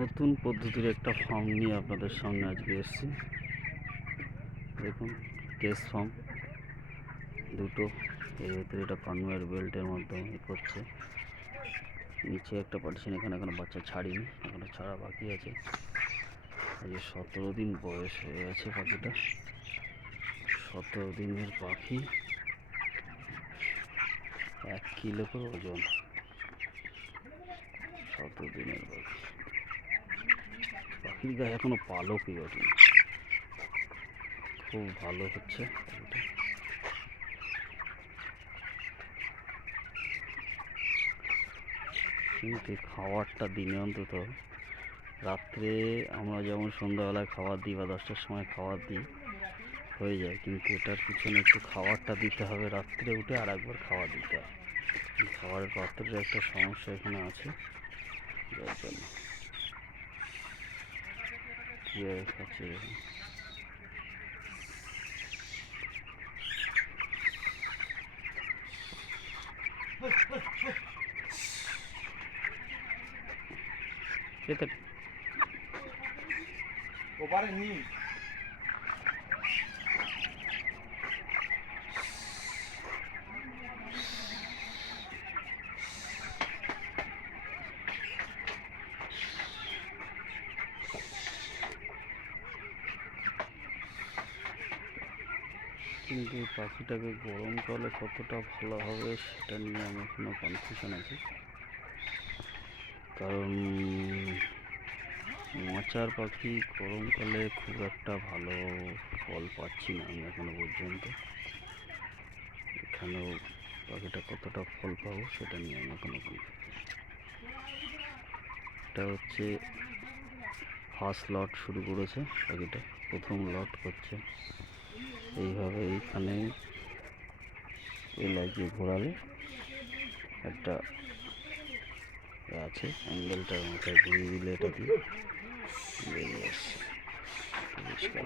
নতুন পদ্ধতির একটা ফার্ম নিয়ে আপনাদের সামনে আজকে এসেছি। দেখুন, কেস ফার্ম দুটো, এর ভেতরে এটা কনভেয়ার বেল্টের মাধ্যমে করছে। নিচে একটা পার্টিশন, এখানে বাচ্চা ছাড়িনি, এখানে ছাড়া বাকি আছে। আজকে 17 দিন বয়স হয়ে গেছে পাখিটা। 17 দিনের পাখি, 1 কিলো করে ওজন। 17 দিনের পাখি, পাখির গায়ে এখনো পালকই ওঠেনি। খুব ভালো হচ্ছে পাখিটা। কিন্তু খাবারটা দিনে অন্তত, রাত্রে আমরা যেমন সন্ধ্যাবেলায় খাবার দিই বা 10টার সময় খাবার দিই, হয়ে যায়। কিন্তু এটার পিছনে একটু খাবারটা দিতে হবে, রাত্রে উঠে আর একবার খাবার দিতে হবে। খাবারের পাত্রের একটা সমস্যা এখানে আছে, যার জন্য কীভাবে খাচ্ছে দেখুন। এটা ওপারে নিম কিন্তু এই পাখিটাকে গরমকালে কতটা ভালো হবে সেটা নিয়ে আমি এখনও কনফিউশন আছি। কারণ মাচার পাখি গরমকালে খুব একটা ভালো ফল পাচ্ছি না আমি এখনো পর্যন্ত। এখানেও পাখিটা কতটা ফল পাবো সেটা নিয়ে আমি এখনো কনফিউজ। এটা হচ্ছে ফার্স্ট লট শুরু করেছে পাখিটা, প্রথম লট করছে। এইভাবে এইখানে এই লাগিয়ে ঘোরালে একটা আছে, অ্যাঙ্গেলটার মাথায় ঘুরিয়ে দিলে এটা দিয়ে বেরিয়ে আসছে। পরিষ্কার